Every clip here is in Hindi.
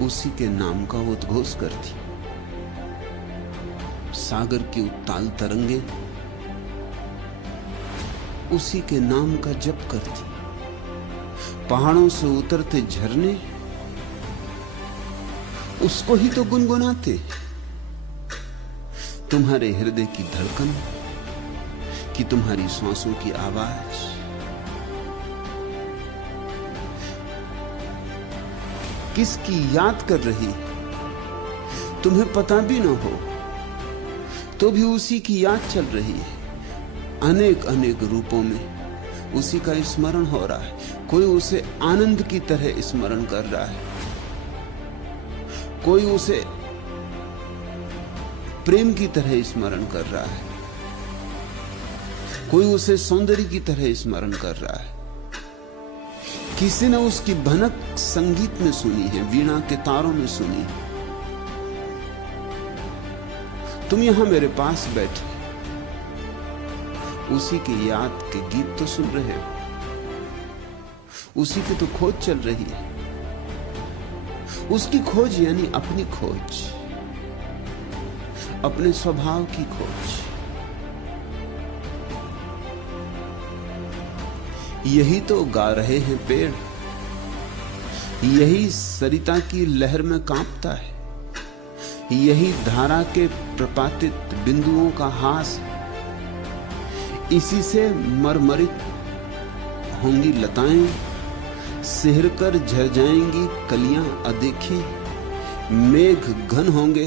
उसी के नाम का उद्घोष करती। सागर की उत्ताल तरंगे उसी के नाम का जप करती। पहाड़ों से उतरते झरने उसको ही तो गुनगुनाते। तुम्हारे हृदय की धड़कन कि तुम्हारी सांसों की आवाज किसकी याद कर रही, तुम्हें पता भी ना हो तो भी उसी की याद चल रही है। अनेक अनेक रूपों में उसी का स्मरण हो रहा है। कोई उसे आनंद की तरह स्मरण कर रहा है, कोई उसे प्रेम की तरह स्मरण कर रहा है, कोई उसे सौंदर्य की तरह स्मरण कर रहा है। किसी ने उसकी भनक संगीत में सुनी है, वीणा के तारों में सुनी है। तुम यहां मेरे पास बैठे उसी की याद के गीत तो सुन रहे हो, उसी की तो खोज चल रही है। उसकी खोज यानी अपनी खोज, अपने स्वभाव की खोज। यही तो गा रहे हैं पेड़, यही सरिता की लहर में कांपता है, यही धारा के प्रपातित बिंदुओं का हास है। इसी से मरमरित होंगी लताएं, सिहर कर झर जाएंगी कलियां अदेखी। मेघ घन होंगे,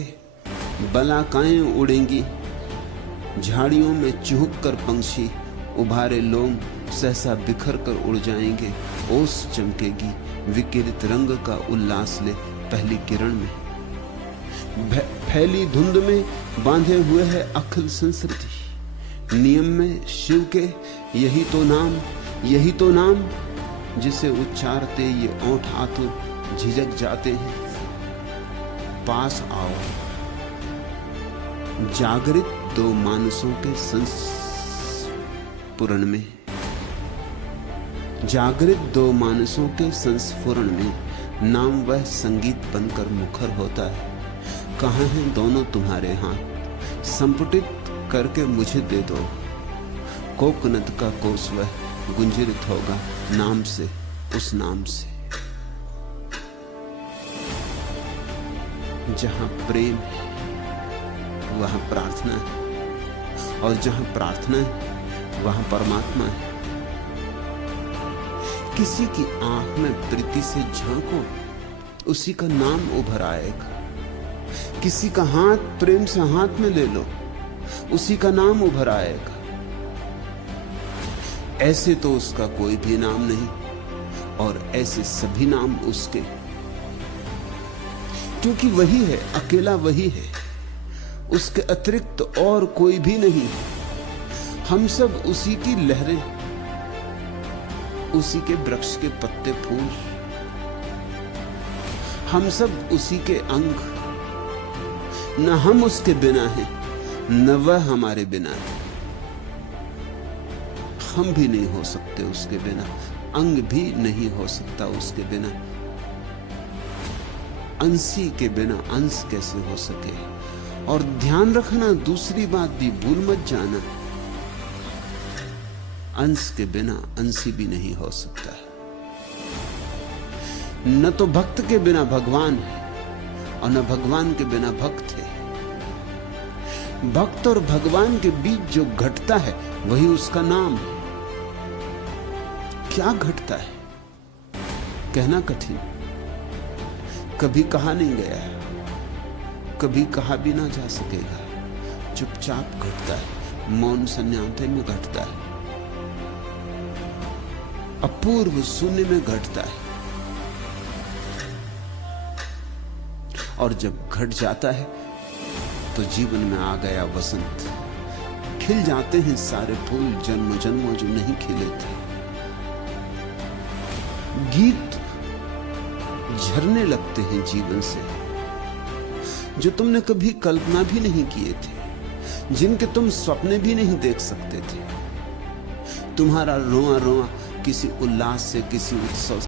बलाकाएं उड़ेंगी, झाड़ियों में चुहक कर पंछी उभारे लोम सहसा बिखर कर उड़ जाएंगे। ओस चमकेगी, विकिरित रंग का उल्लास ले पहली किरण में। फैली धुंध में बांधे हुए है अखिल संस्कृति। नियम में शिव के यही तो नाम, यही तो नाम जिसे उच्चारते ये ओंठ आतुर झिझक जाते हैं। पास आओ, जागृत दो मानसों के संस्फुरण में, जागृत दो मानसों के संस्फुरण में नाम वह संगीत बनकर मुखर होता है। कहाँ हैं दोनों तुम्हारे हाथ, संपुटित करके मुझे दे दो। कोकनद का कोस वह गुंजरित होगा नाम से, उस नाम से। जहां प्रेम है वहां प्रार्थना है, और जहां प्रार्थना है वहां परमात्मा है। किसी की आंख में प्रीति से झांको, उसी का नाम उभर आएगा। किसी का हाथ प्रेम से हाथ में ले लो, उसी का नाम उभर आएगा। ऐसे तो उसका कोई भी नाम नहीं, और ऐसे सभी नाम उसके, क्योंकि वही है, अकेला वही है, उसके अतिरिक्त और कोई भी नहीं। हम सब उसी की लहरें, उसी के वृक्ष के पत्ते फूल, हम सब उसी के अंग। न हम उसके बिना हैं, न वह हमारे बिना है। हम भी नहीं हो सकते उसके बिना, अंग भी नहीं हो सकता उसके बिना। अंशी के बिना अंश कैसे हो सके। और ध्यान रखना, दूसरी बात भी भूल मत जाना, अंश के बिना अंशी भी नहीं हो सकता। न तो भक्त के बिना भगवान है, और न भगवान के बिना भक्त है। भक्त और भगवान के बीच जो घटता है वही उसका नाम है। क्या घटता है कहना कठिन, कभी कहा नहीं गया, कभी कहा भी ना जा सकेगा। चुपचाप घटता है, मौन सन्नाटे में घटता है, अपूर्व शून्य में घटता है। और जब घट जाता है तो जीवन में आ गया वसंत। खिल जाते हैं सारे फूल जन्म जन्मों जो नहीं खिले थे। गीत झरने लगते हैं जीवन से, जो तुमने कभी कल्पना भी नहीं किए थे, जिनके तुम सपने भी नहीं देख सकते थे। तुम्हारा रोआ रोआ किसी उल्लास से, किसी उत्सव